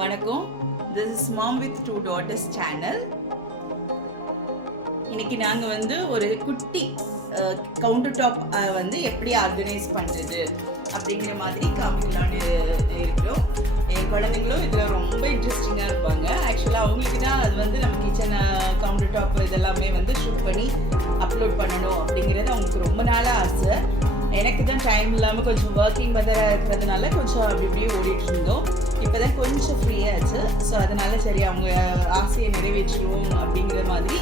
வணக்கம். This is Mom with Two Daughters channel. இன்னைக்கு நாங்கள் வந்து ஒரு குட்டி கவுண்டர் டாப் வந்து எப்படி ஆர்கனைஸ் பண்ணுறது அப்படிங்கிற மாதிரி காமிக்கலான்னு இருக்கிறோம். என் குழந்தைங்களும் இதில் ரொம்ப இன்ட்ரெஸ்டிங்காக இருப்பாங்க. ஆக்சுவலாக அவங்களுக்கு தான் அது வந்து நம்ம கிச்சன் கவுண்டர் டாப் இதெல்லாமே வந்து ஷூட் பண்ணி அப்லோட் பண்ணணும் அப்படிங்கிறது அவங்களுக்கு ரொம்ப நாளாக ஆசை. எனக்கு தான் டைம் இல்லாமல் கொஞ்சம் ஒர்க்கிங் வெதராக இருக்கிறதுனால கொஞ்சம் அப்படி இப்படியே ஓடிட்டு இருந்தோம். இப்போ தான் கொஞ்சம் ஃப்ரீயாச்சு. ஸோ அதனால சரி அவங்க ஆசையை நிறைவேற்றுவோம் அப்படிங்கிற மாதிரி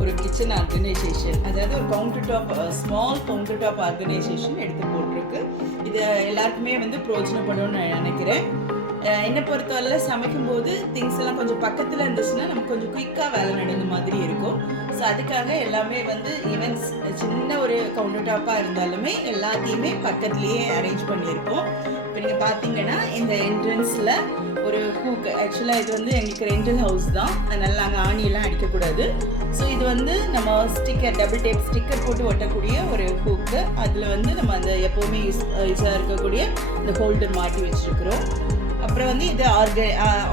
ஒரு கிச்சன் ஆர்கனைசேஷன், அதாவது ஒரு counter top small counter top organisation எடுத்து போட்டிருக்கு. இது எல்லாருக்குமே வந்து பிரயோஜனப்படும்னு நான் நினைக்கிறேன். என்னை பொறுத்தவரை சமைக்கும்போது திங்ஸ் எல்லாம் கொஞ்சம் பக்கத்தில் இருந்துச்சுன்னா நமக்கு கொஞ்சம் குயிக்காக வேலை நடந்த மாதிரி இருக்கும். ஸோ அதுக்காக எல்லாமே வந்து ஈவன் சின்ன ஒரு கவுண்டர் டாப்பாக இருந்தாலுமே எல்லாத்தையுமே பக்கத்துலேயே அரேஞ்ச் பண்ணியிருக்கோம். இப்போ நீங்கள் பார்த்தீங்கன்னா இந்த என்ட்ரன்ஸில் ஒரு ஹூக், ஆக்சுவலாக இது வந்து எங்களுக்கு ரெண்டல் ஹவுஸ் தான், அதனால் நாங்கள் ஆணியெல்லாம் அடிக்கக்கூடாது. ஸோ இது வந்து நம்ம ஸ்டிக்கர், டபுள் டேப் ஸ்டிக்கர் போட்டு ஒட்டக்கூடிய ஒரு ஹூக்கு. அதில் வந்து நம்ம அந்த எப்போவுமே யூஸாக இருக்கக்கூடிய இந்த ஹோல்டர் மாட்டி வச்சுருக்குறோம். அப்புறம் வந்து இது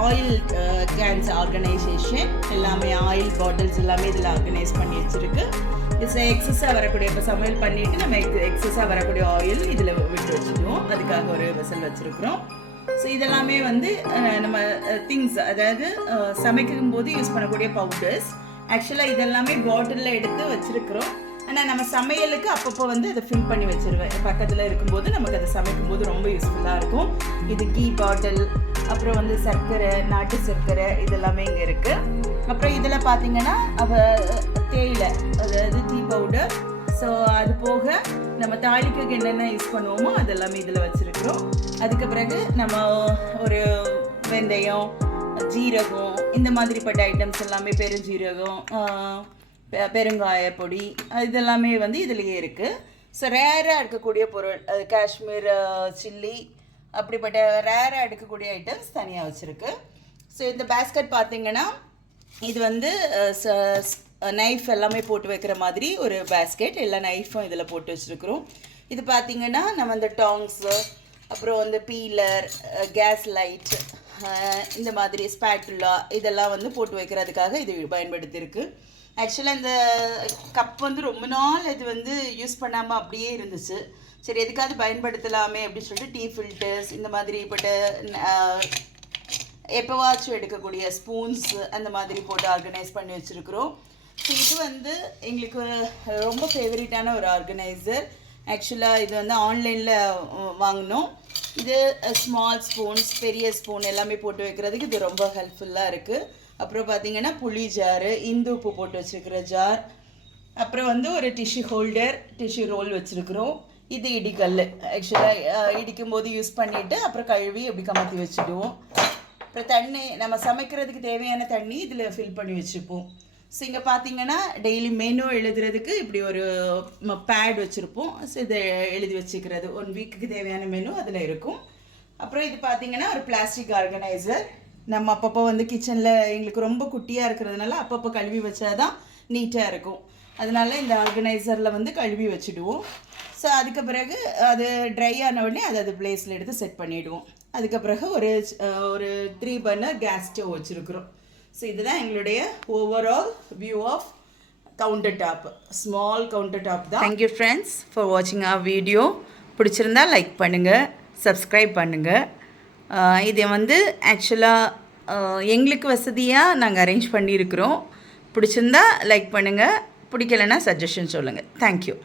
ஆயில் கேன்ஸ் ஆர்கனைசேஷன், எல்லாமே ஆயில் பாட்டில்ஸ் எல்லாமே இதில் ஆர்கனைஸ் பண்ணி வச்சுருக்கு. எக்ஸஸாக வரக்கூடிய, இப்போ சமையல் பண்ணிவிட்டு நம்ம எக்ஸஸாக வரக்கூடிய ஆயில் இதில் விட்டு வச்சுக்குவோம். அதுக்காக ஒரு வெசல் வச்சுருக்குறோம். ஸோ இதெல்லாமே வந்து நம்ம திங்ஸ், அதாவது சமைக்கும் போது யூஸ் பண்ணக்கூடிய பவுடர்ஸ். ஆக்சுவலாக இதெல்லாமே பாட்டிலில் எடுத்து வச்சுருக்குறோம். ஆனால் நம்ம சமையலுக்கு அப்பப்போ வந்து அதை ஃபில் பண்ணி வச்சுருவேன். பக்கத்தில் இருக்கும்போது நமக்கு அதை சமைக்கும் போது ரொம்ப யூஸ்ஃபுல்லாக இருக்கும். இது கீ பாட்டில், அப்புறம் வந்து சர்க்கரை, நாட்டு சர்க்கரை, இதெல்லாமே இங்கே இருக்குது. அப்புறம் இதில் பார்த்தீங்கன்னா தேயிலை, அதாவது டீ பவுடர். ஸோ அது போக நம்ம தாளிக்கு என்னென்ன யூஸ் பண்ணுவோமோ அதெல்லாமே இதில் வச்சுருக்குறோம். அதுக்கு பிறகு நம்ம ஒரு வெந்தயம், ஜீரகம், இந்த மாதிரிப்பட்ட ஐட்டம்ஸ் எல்லாமே, பெருஞ்சீரகம், பெருங்காய பொடி, இதெல்லாமே வந்து இதுலேயே இருக்குது. ஸோ ரேராக இருக்கக்கூடிய பொருள், அது காஷ்மீர் சில்லி, அப்படிப்பட்ட ரேராக எடுக்கக்கூடிய ஐட்டம்ஸ் தனியாக வச்சுருக்கு. ஸோ இந்த பேஸ்கெட் பார்த்திங்கன்னா இது வந்து நைஃப் எல்லாமே போட்டு வைக்கிற மாதிரி ஒரு பேஸ்கெட். எல்லா நைஃபும் இதில் போட்டு வச்சுருக்குறோம். இது பார்த்திங்கன்னா நம்ம இந்த டாங்ஸு, அப்புறம் வந்து பீலர், கேஸ் லைட், இந்த மாதிரி ஸ்பேட்டுலா, இதெல்லாம் வந்து போட்டு வைக்கிறதுக்காக இது பயன்படுத்தியிருக்கு. ஆக்சுவலாக இந்த கப் வந்து ரொம்ப நாள் இது வந்து யூஸ் பண்ணாமல் அப்படியே இருந்துச்சு. சரி, எதுக்காவது பயன்படுத்தலாமே அப்படின்னு சொல்லிட்டு டீ ஃபில்டர்ஸ், இந்த மாதிரிப்பட்ட எப்போவாச்சும் எடுக்கக்கூடிய ஸ்பூன்ஸ், அந்த மாதிரி போட்டு ஆர்கனைஸ் பண்ணி வச்சுருக்குறோம். ஸோ இது வந்து எங்களுக்கு ரொம்ப ஃபேவரட்டான ஒரு ஆர்கனைசர். ஆக்சுவலாக இது வந்து ஆன்லைனில் வாங்கினோம். இது ஸ்மால் ஸ்பூன்ஸ், பெரிய ஸ்பூன் எல்லாமே போட்டு வைக்கிறதுக்கு இது ரொம்ப ஹெல்ப்ஃபுல்லாக இருக்குது. அப்புறம் பார்த்திங்கன்னா புளி ஜாரு, இந்து உப்பு போட்டு வச்சுருக்கிற ஜார், அப்புறம் வந்து ஒரு டிஷ்யூ ஹோல்டர், டிஷ்யூ ரோல் வச்சுருக்குறோம். இது இடிக்கல். ஆக்சுவலாக இடிக்கும் போது யூஸ் பண்ணிவிட்டு அப்புறம் கழுவி அப்படி கமத்தி வச்சுடுவோம். அப்புறம் தண்ணி, நம்ம சமைக்கிறதுக்கு தேவையான தண்ணி இதில் ஃபில் பண்ணி வச்சுப்போம். ஸோ இங்கே பார்த்தீங்கன்னா டெய்லி மெனு எழுதுறதுக்கு இப்படி ஒரு பேட் வச்சுருப்போம். ஸோ இதை எழுதி வச்சுக்கிறது 1 வீக்குக்கு தேவையான மெனு அதில் இருக்கும். அப்புறம் இது பார்த்திங்கன்னா ஒரு பிளாஸ்டிக் ஆர்கனைசர். நம்ம அப்பப்போ வந்து கிச்சனில் எங்களுக்கு ரொம்ப குட்டியாக இருக்கிறதுனால அப்பப்போ கழுவி வச்சா தான் நீட்டாக இருக்கும். அதனால இந்த ஆர்கனைசரில் வந்து கழுவி வச்சுடுவோம். ஸோ அதுக்கு பிறகு அது ட்ரை ஆன உடனே அது பிளேஸில் எடுத்து செட் பண்ணிவிடுவோம். அதுக்கு பிறகு ஒரு 3 பர்னர் கேஸ் ஸ்டவ் வச்சுருக்குறோம். ஸோ இதுதான் எங்களுடைய overall view of counter top, small counter top தான். தேங்க்யூ ஃப்ரெண்ட்ஸ் ஃபார் வாட்சிங் ஆர் வீடியோ. பிடிச்சிருந்தா லைக் பண்ணுங்கள், சப்ஸ்கிரைப் பண்ணுங்கள். இதை வந்து ஆக்சுவலாக எங்களுக்கு வசதியாக நாங்கள் அரேஞ்ச் பண்ணியிருக்கிறோம். பிடிச்சிருந்தா லைக் பண்ணுங்கள், பிடிக்கலைன்னா சஜஷன் சொல்லுங்கள். தேங்க்யூ.